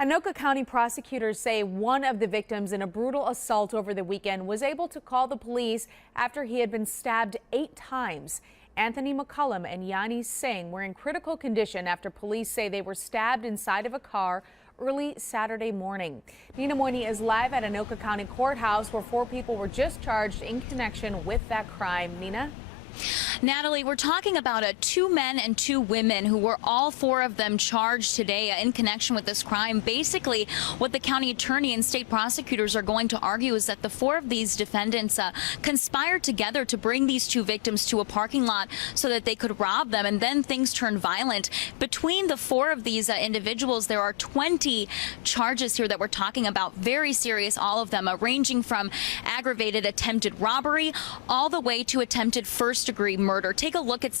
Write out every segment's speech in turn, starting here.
Anoka County prosecutors say one of the victims in a brutal assault over the weekend was able to call the police after he had been stabbed 8 times. Anthony McCullum and Yanni Singh were in critical condition after police say they were stabbed inside of a car early Saturday morning. Nina Moini is live at Anoka County Courthouse, where 4 people were just charged in connection with that crime. Nina? Natalie, we're talking about 2 men and 2 women who were all 4 of them charged today in connection with this crime. Basically, what the county attorney and state prosecutors are going to argue is that the 4 of these defendants conspired together to bring these 2 victims to a parking lot so that they could rob them, and then things turned violent. Between the 4 of these individuals, there are 20 charges here that we're talking about, very serious, all of them, ranging from aggravated attempted robbery all the way to attempted first-degree murder. Take a look at.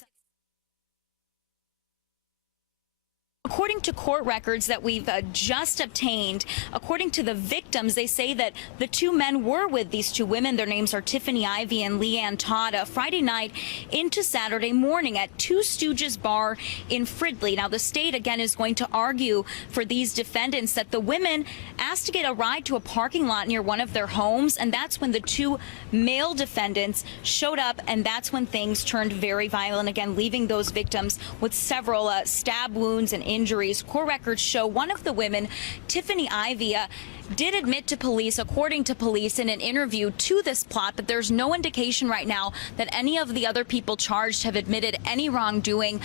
According to court records that we've just obtained, according to the victims, they say that the 2 men were with these 2 women. Their names are Tiffany Ivy and Leanne Todd, Friday night into Saturday morning at Two Stooges Bar in Fridley. Now, the state, again, is going to argue for these defendants that the women asked to get a ride to a parking lot near one of their homes, and that's when the 2 male defendants showed up, and that's when things turned very violent, again, leaving those victims with several stab wounds and injuries. Court records show one of the women, Tiffany Ivy, did admit to police, according to police, in an interview to this plot, but there's no indication right now that any of the other people charged have admitted any wrongdoing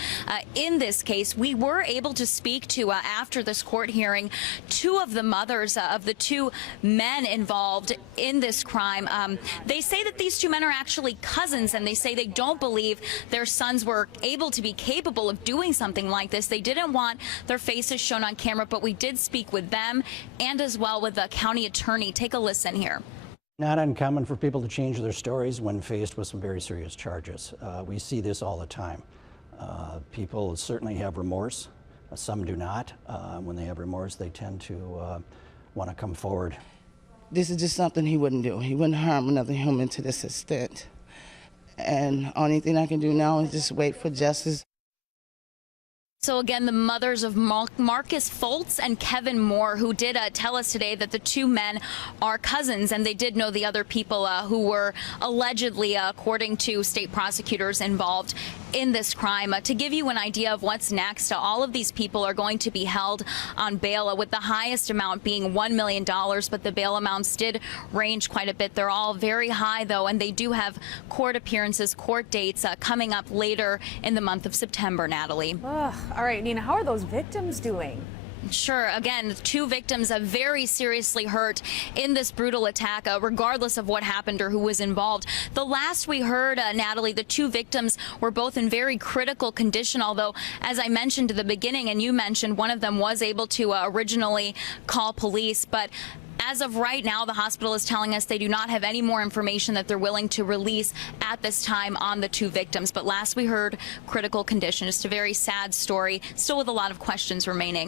in this case. We were able to speak to, after this court hearing, 2 of the mothers of the 2 men involved in this crime. They say that these 2 men are actually cousins, and they say they don't believe their sons were able to be capable of doing something like this. They didn't want their faces shown on camera, but we did speak with them and as well with the county attorney. Take a listen here. Not uncommon for people to change their stories when faced with some very serious charges. We see this all the time. People certainly have remorse. Some do not. When they have remorse, they tend to want to come forward. This is just something he wouldn't do. He wouldn't harm another human to this extent. And only thing I can do now is just wait for justice. So again, the mothers of Marcus Foltz and Kevin Moore, who did tell us today that the 2 men are cousins, and they did know the other people who were allegedly, according to state prosecutors, involved in this crime. To give you an idea of what's next, all of these people are going to be held on bail, with the highest amount being $1 million, but the bail amounts did range quite a bit. They're all very high, though, and they do have court appearances, court dates coming up later in the month of September, Natalie. All right, Nina, how are those victims doing? Sure. Again, 2 victims are very seriously hurt in this brutal attack, regardless of what happened or who was involved. The last we heard, Natalie, the 2 victims were both in very critical condition, although, as I mentioned at the beginning, and you mentioned, one of them was able to originally call police. But as of right now, the hospital is telling us they do not have any more information that they're willing to release at this time on the 2 victims. But last we heard, critical condition. Just a very sad story, still with a lot of questions remaining.